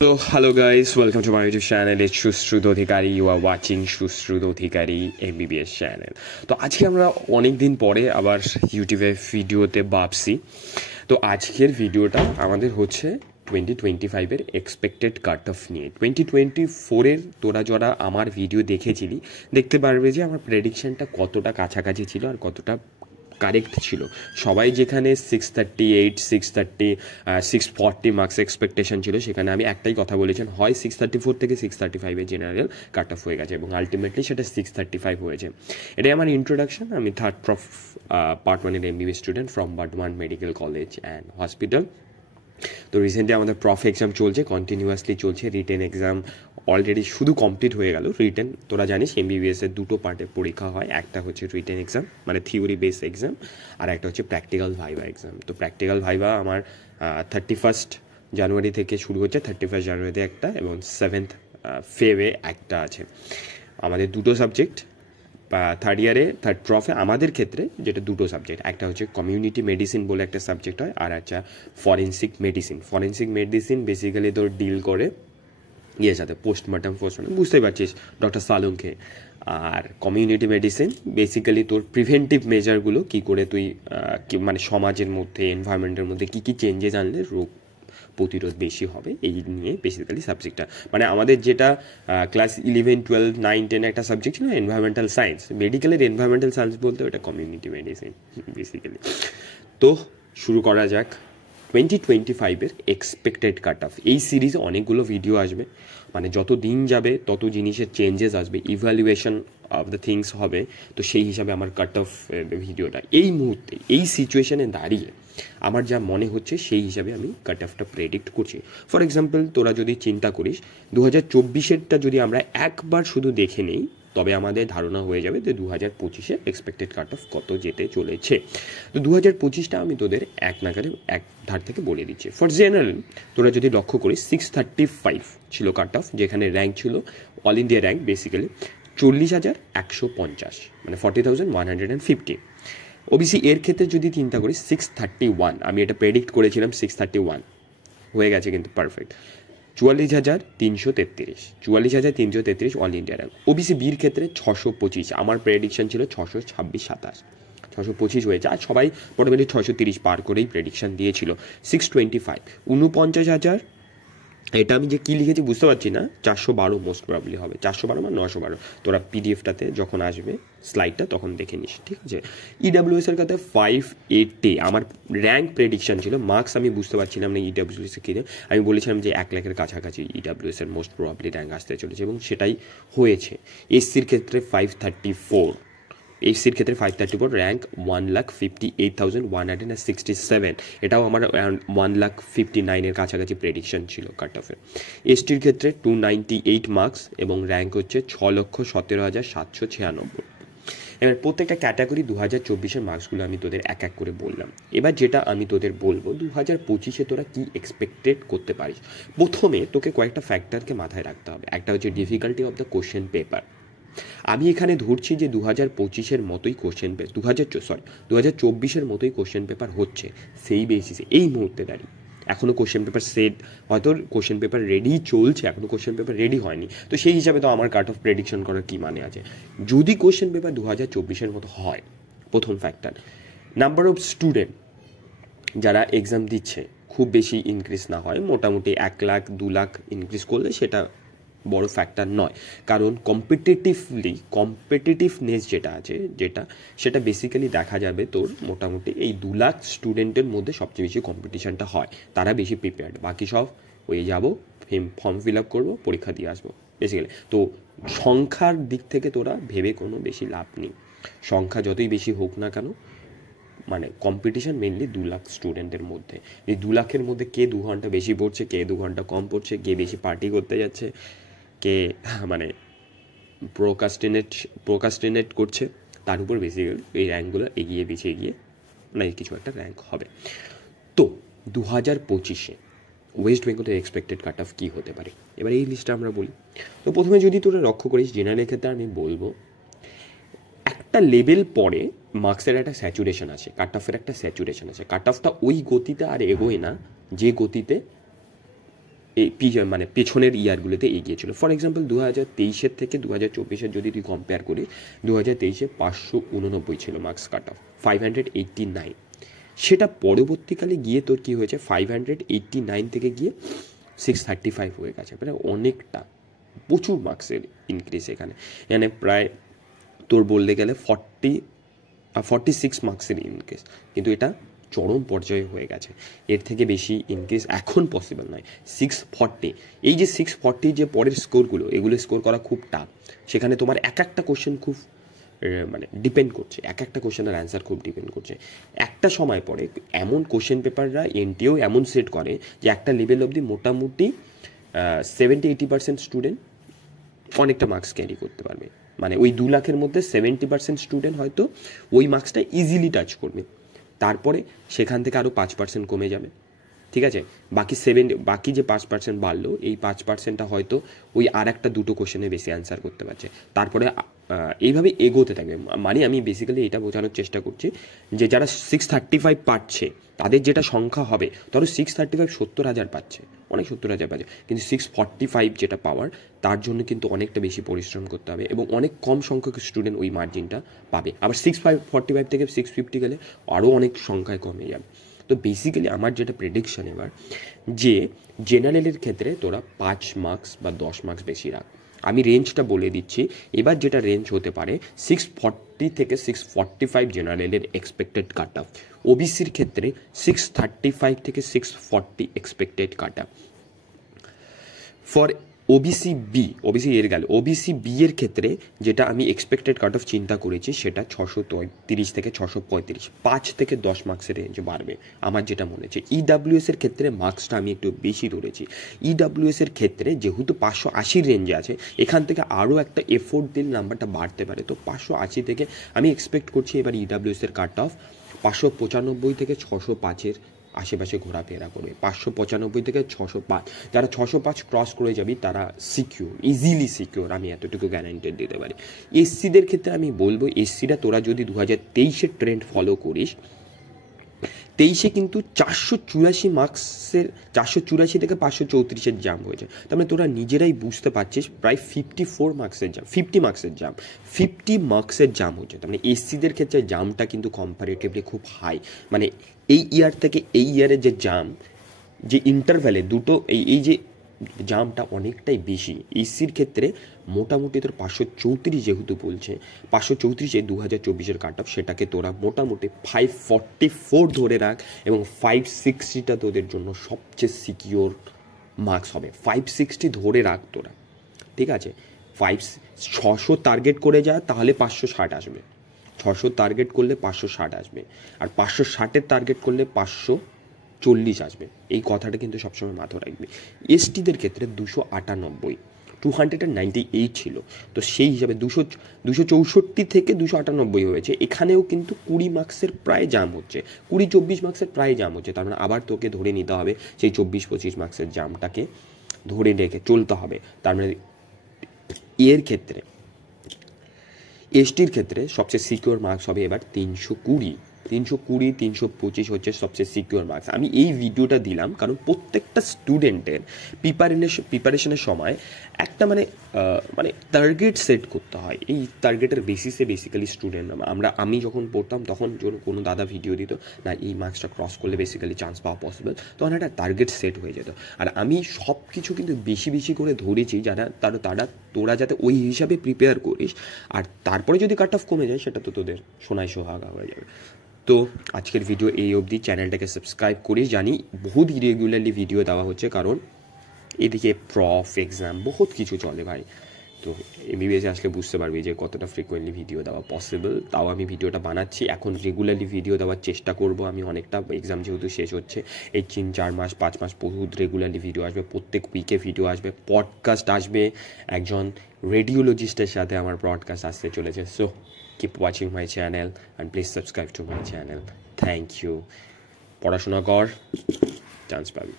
So hello guys, welcome to my YouTube channel. It's Shushrut Adhikari. You are watching Shushrut Adhikari MBBS channel. তো আজকে আমরা অনেক দিন পরে আবার ইউটিউবে ভিডিওতে ভাবছি। তো আজকের ভিডিওটা আমাদের হচ্ছে 2025 এক্সপেক্টেড কাট অফ নিয়ে। 2024 তোরা যারা আমার ভিডিও দেখেছিলি দেখতে পারবে যে আমার প্রেডিকশনটা কতটা কাছাকাছি ছিল আর কতটা কারেক্ট ছিল। সবাই যেখানে 638 630 640 মার্কস এক্সপেকটেশন ছিল, সেখানে আমি একটাই কথা বলেছেন, হয় 634 থেকে 635 জেনারেল কাট অফ হয়ে গেছে এবং আলটিমেটলি সেটা 635 হয়েছে। এটাই আমার ইন্ট্রোডাকশন। আমি third part 1 MBBS student from Bardhaman medical college and hospital. তো রিসেন্টলি আমাদের প্রফ এক্সাম চলছে, কন্টিনিউয়াসলি চলছে। রিটেন এক্সাম অলরেডি শুধু কমপ্লিট হয়ে গেল। রিটেন তোরা জানিস MBBS-এর দুটো পার্টে পরীক্ষা হয়, একটা হচ্ছে রিটেন এক্সাম মানে থিওরি বেস এক্সাম, আর একটা হচ্ছে প্র্যাকটিক্যাল ভাইভা এক্সাম। তো প্র্যাকটিক্যাল ভাইভা আমার 31 জানুয়ারি থেকে শুরু হচ্ছে, 31 জানুয়ারিতে একটা এবং 7th ফেব্রুয়ারি একটা আছে। আমাদের দুটো সাবজেক্ট থার্ড ইয়ারে থার্ড প্রফে আমাদের ক্ষেত্রে যেটা দুটো সাবজেক্ট, একটা হচ্ছে কমিউনিটি মেডিসিন বলে একটা সাবজেক্ট হয়, আর একটা forensic medicine. Forensic medicine basically তোর ডিল করে ইয়ের সাথে পোস্টমর্টম বুঝতেই পারছিস, ডক্টর সালুংকে। আর কমিউনিটি মেডিসিন বেসিক্যালি তোর প্রিভেন্টিভ মেজারগুলো কী করে তুই মানে সমাজের মধ্যে এনভায়রনমেন্টের মধ্যে কী কী চেঞ্জেস আনলে রোগ প্রতিরোধ বেশি হবে, এই নিয়ে বেসিক্যালি সাবজেক্টটা। মানে আমাদের যেটা ক্লাস 11, 12, 9, 10 একটা সাবজেক্ট ছিল এনভায়রনমেন্টাল সায়েন্স, মেডিকেলের এনভায়রনমেন্টাল সায়েন্স বলতে ওটা কমিউনিটি মেডিসিন বেসিক্যালি। তো শুরু করা যাক 2025 এক্সপেক্টেড কাট অফ। এই সিরিজে অনেকগুলো ভিডিও আসবে, মানে যত দিন যাবে তত জিনিসের চেঞ্জেস আসবে, ইভ্যালুয়েশন অফ দ্য থিংস হবে। তো সেই হিসাবে আমার কাট অফ ভিডিওটা এই মুহূর্তে এই সিচুয়েশনে দাঁড়িয়ে আমার যা মনে হচ্ছে সেই হিসাবে আমি কাট অফটা প্রেডিক্ট করছি। ফর এক্সাম্পল তোরা যদি চিন্তা করিস 2024-এরটা যদি আমরা একবার শুধু দেখে নিই, তবে আমাদের ধারণা হয়ে যাবে যে 2025-এ এক্সপেক্টেড কাট অফ কত যেতে চলেছে। তো 2025টা আমি তোদের এক নাগারে এক ধার থেকে বলে দিচ্ছি। ফর জেনারেল তোরা যদি লক্ষ্য করিস 635 ছিল কাট অফ, যেখানে র্যাঙ্ক ছিল অল ইন্ডিয়া র্যাঙ্ক বেসিক্যালি 40,150, মানে 40,150। ওবিসি এর ক্ষেত্রে যদি চিন্তা করি 631, আমি এটা প্রেডিক্ট করেছিলাম 631 হয়ে গেছে কিন্তু perfect. 44,333, 44,333 all India rank. OBC বির ক্ষেত্রে 625, আমার প্রেডিকশন ছিল 626, 27, 625 হয়েছে। আর সবাই মোটামুটি 630 পার করেই প্রেডিকশন দিয়েছিল। 625, 49,000, এটা আমি যে কী লিখেছি বুঝতে পারছি না, 412 মোস্ট প্রবাবলি হবে, 412 বা 912। তোরা পিডিএফটাতে যখন আসবে স্লাইডটা তখন দেখে নিস, ঠিক আছে। ইডাব্লিউএসের কাছে 580 আমার র্যাঙ্ক প্রেডিকশন ছিল, মার্কস আমি বুঝতে পারছিলাম না ইডাব্লিউএসে কিনে। আমি বলেছিলাম যে 1 লাখের কাছাকাছি ইডাব্লিউএসের মোস্ট প্রবাবলি র্যাঙ্ক আসতে চলেছে এবং সেটাই হয়েছে। এসসির ক্ষেত্রে 534, এসসির ক্ষেত্রে 534, র্যাঙ্ক 1,58,167, এটাও আমার 1,59,000 কাছাকাছি প্রেডিকশন ছিল কাট অফের। এসটির ক্ষেত্রে 298 মার্কস এবং র্যাঙ্ক হচ্ছে 6,17,796। এবার প্রত্যেকটা ক্যাটাগরি 2024-এর মার্কসগুলো আমি তোদের এক এক করে বললাম। এবার যেটা আমি তোদের বলবো 2025-এ তোরা কি এক্সপেক্টেড করতে পারিস। প্রথমে তোকে কয়েকটা ফ্যাক্টরকে মাথায় রাখতে হবে। একটা হচ্ছে difficulty of the question paper. আমি এখানে ধরছি যে 2025-এর মতোই কোশ্চেন পেপার 2024-এর মতোই কোশ্চেন পেপার হচ্ছে, সেই বেসিসে এই মুহূর্তে দাঁড়িয়ে এখনও কোশ্চেন পেপার সেট, হয়তো কোশ্চেন পেপার রেডি চলছে, এখনও কোশ্চেন পেপার রেডি হয়নি। তো সেই হিসাবে তো আমার কাট অফ প্রেডিকশন করার কী মানে আছে। যদি কোশ্চেন পেপার 2024-এর মতো হয়, প্রথম ফ্যাক্টর, নাম্বার অফ স্টুডেন্ট যারা এক্সাম দিচ্ছে খুব বেশি ইনক্রিজ না হয়, মোটামুটি 1 লাখ 2 লাখ ইনক্রিজ করলে সেটা বড় ফ্যাক্টর নয়। কারণ কম্পিটিটিভনেস যেটা আছে সেটা বেসিক্যালি দেখা যাবে তোর মোটামুটি এই 2 লাখ স্টুডেন্টের মধ্যে সবচেয়ে বেশি কম্পিটিশানটা হয়, তারা বেশি প্রিপেয়ার্ড। বাকি সব ওই যাবো, ফর্ম ফিল আপ করবো, পরীক্ষা দিয়ে আসবো বেসিক্যালি। তো সংখ্যার দিক থেকে তোরা ভেবে কোনো বেশি লাভ নেই। সংখ্যা যতই বেশি হোক না কেন, মানে কম্পিটিশান মেনলি 2 লাখ স্টুডেন্টের মধ্যে। এই 2 লাখের মধ্যে কে 2 ঘন্টা বেশি পড়ছে, কে 2 ঘন্টা কম পড়ছে, কে বেশি পার্টি করতে যাচ্ছে, কে মানে প্রোকাস্টিনেট করছে, তার উপর বেসিক্যালি এই র্যাঙ্কগুলো এগিয়ে পিছিয়ে গিয়ে মানে কিছু একটা র্যাঙ্ক হবে। তো 2025-এ ওয়েস্ট বেঙ্গলের এক্সপেক্টেড কাট অফ কী হতে পারে, এবার এই লিস্টটা আমরা বলি। তো প্রথমে যদি তোরা লক্ষ্য করিস জেনারেলের ক্ষেত্রে আমি বলবো একটা লেভেল পরে মার্কসের একটা স্যাচুরেশন আছে, কাট অফের একটা স্যাচুরেশন আছে। কাট অফটা ওই গতিতে আর এগোয় না যে গতিতে মানে পেছনের ইয়ারগুলোতে এগিয়ে ছিল। ফর এক্সাম্পল 2023 থেকে 2024 যদি তুই কম্পেয়ার করিস, 2023 589 ছিল মার্কস কাট অফ, 589। সেটা পরবর্তীকালে গিয়ে তোর কী হয়েছে, 589 থেকে গিয়ে 635 হয়ে গেছে, মানে অনেকটা প্রচুর মার্কসের ইনক্রিজ এখানে প্রায় তোর বলতে গেলে 46 মার্কসের ইনক্রিজ, কিন্তু এটা চরম পর্যায়ে হয়ে গেছে। এর থেকে বেশি ইনক্রিজ এখন পসিবল নয়। 640, এই যে 640 যে পরের স্কোরগুলো, এগুলো স্কোর করা খুব টাফ। সেখানে তোমার এক একটা কোশ্চেন খুব মানে ডিপেন্ড করছে, এক একটা কোশ্চেনের অ্যান্সার খুব ডিপেন্ড করছে। একটা সময় পরে এমন কোশ্চেন পেপাররা এনটিও এমন সেট করে যে একটা লেভেল অবধি মোটামুটি 70-80% স্টুডেন্ট অনেকটা মার্কস ক্যারি করতে পারবে। মানে ওই 2 লাখের মধ্যে 70% স্টুডেন্ট হয়তো ওই মার্কসটা ইজিলি টাচ করবে। তারপরে সেখান থেকে আরও 5% কমে যাবে, ঠিক আছে? বাকি যে 5% বাড়লো, এই 5%টা হয়তো ওই আর একটা দুটো কোশ্চেনে বেশি অ্যান্সার করতে পারছে। তারপরে এইভাবে এগোতে থাকবে। মানে আমি বেসিক্যালি এটা বোঝানোর চেষ্টা করছি যে যারা 635 পাচ্ছে তাদের যেটা সংখ্যা হবে, ধরো 635 70,000 পাচ্ছে, অনেক 70,000 পাচ্ছে, কিন্তু 645 যেটা পাওয়ার, তার জন্য কিন্তু অনেকটা বেশি পরিশ্রম করতে হবে এবং অনেক কম সংখ্যক স্টুডেন্ট ওই মার্জিনটা পাবে। আবার 645 থেকে 650 গেলে আরও অনেক সংখ্যায় কমে যাবে। তো বেসিক্যালি আমার যেটা প্রেডিকশন এবার, যে জেনারেলের ক্ষেত্রে তোরা 5 মার্কস বা 10 মার্কস বেশি রাখ। আমি রেঞ্জটা বলে দিচ্ছি এবার, যেটা রেঞ্জ হতে পারে 640 থেকে 645 জেনারেলের এক্সপেক্টেড কাট অফ। ওবিসির ক্ষেত্রে 635 থেকে 640 expected cut off. For OBC এর গেল, ওবিসি বি এর ক্ষেত্রে যেটা আমি এক্সপেক্টেড কাট অফ চিন্তা করেছি সেটা 630 থেকে 635, 5 থেকে 10 মার্কসের রেঞ্জ বাড়বে আমার যেটা মনে হচ্ছে। ইডাব্লিউএস এর ক্ষেত্রে মার্কসটা আমি একটু বেশি ধরেছি। ইডাব্লিউএস এর ক্ষেত্রে যেহেতু 580 রেঞ্জে আছে, এখান থেকে আরও একটা এফোর্ট দিলে নাম্বারটা বাড়তে পারে। তো 580 থেকে আমি এক্সপেক্ট করছি এবার ইডাব্লিউএস এর কাট অফ 595 থেকে 605-এর আশেপাশে ঘোরাফেরা করবে। 595 থেকে 605, যারা 605 ক্রস করে যাবি তারা সিকিউর, ইজিলি সিকিউর, আমি এতটুকু গ্যারান্টেড দিতে পারি। এসসিদের ক্ষেত্রে আমি বলবো, এসসিরা তোরা যদি 2023-এর ট্রেন্ড ফলো করিস, 23-এ কিন্তু 484 মার্কসের, 484 থেকে 534-এর জাম্প হয়েছে। তার মানে তোরা নিজেরাই বুঝতে পারছিস প্রায় 50 মার্কসের জাম্প হচ্ছে। তার মানে এসসিদের ক্ষেত্রে জাম্পটা কিন্তু কম্পারেটিভলি খুব হাই। মানে এই ইয়ার থেকে এই ইয়ারের যে জাম্প, যে ইন্টারভ্যালে দুটো এই যে জাম্পটা অনেকটাই বেশি। এসসির ক্ষেত্রে মোটামুটি তোর 534 যেহেতু বলছে, 534-এ 2024-এর কাট অফ, সেটাকে তোরা মোটামুটি 544 ধরে রাখ এবং 560টা তোদের জন্য সবচেয়ে সিকিওর মার্কস হবে। 560 ধরে রাখ তোরা, ঠিক আছে? 600 টার্গেট করে যা, তাহলে 560 আসবে। 600 টার্গেট করলে 560 আসবে, আর 560-এর টার্গেট করলে 540 আসবে। এই কথাটা কিন্তু সবসময় মাথায় রাখবে। এসটিদের ক্ষেত্রে 298 ছিল, তো সেই হিসাবে 264 থেকে 298 হয়েছে। এখানেও কিন্তু 20 মার্কসের প্রায় জাম হচ্ছে, 20-24 মার্কসের প্রায় জাম হচ্ছে। তার মানে আবার তোকে ধরে নিতে হবে সেই 24-25 মার্কসের জামটাকে ধরে রেখে চলতে হবে। তার মানে এর ক্ষেত্রে, এসটির ক্ষেত্রে সবচেয়ে সিকিউর মার্কস হবে এবার 320, 325 হচ্ছে সবচেয়ে সিকিউর মার্কস। আমি এই ভিডিওটা দিলাম কারণ প্রত্যেকটা স্টুডেন্টের প্রিপারেশনের সময় একটা মানে টার্গেট সেট করতে হয়। এই টার্গেটের বেসিসে বেসিক্যালি স্টুডেন্ট, আমি যখন পড়তাম তখন কোনো দাদা ভিডিও দিত না, এই মার্কসটা ক্রস করলে বেসিক্যালি চান্স পাওয়া পসিবল, তখন একটা টার্গেট সেট হয়ে যেত। আর আমি সব কিছু কিন্তু বেশি বেশি করে ধরেছি, তোরা যাতে ওই হিসাবে প্রিপেয়ার করিস, আর তারপরে যদি কাট অফ কমে যায় সেটা তো তোদের সোনায় সোহাগা হয়ে যাবে। তো আজকের ভিডিও এই অবধি। চ্যানেলটাকে সাবস্ক্রাইব করিস। জানি বহুত ইরেগুলারলি ভিডিও দেওয়া হচ্ছে, কারণ এদিকে প্রফ এক্সাম বহুত কিছু চলে ভাই। তো এমবিবিএসে আসলে বুঝতে পারবি যে কতটা ফ্রিকোয়েন্টলি ভিডিও দেওয়া পসিবল। তাও আমি ভিডিওটা বানাচ্ছি, এখন রেগুলারলি ভিডিও দেওয়ার চেষ্টা করব আমি অনেকটা। এক্সাম যেহেতু শেষ হচ্ছে, এই 3-4 মাস 5 মাস বহুত রেগুলারলি ভিডিও আসবে, প্রত্যেক উইকে ভিডিও আসবে, পডকাস্ট আসবে। একজন রেডিওলজিস্টের সাথে আমার পডকাস্ট আসতে চলেছে। So keep watching my channel and please subscribe to my channel. Thank you. পড়াশোনা কর, চান্স পাবি।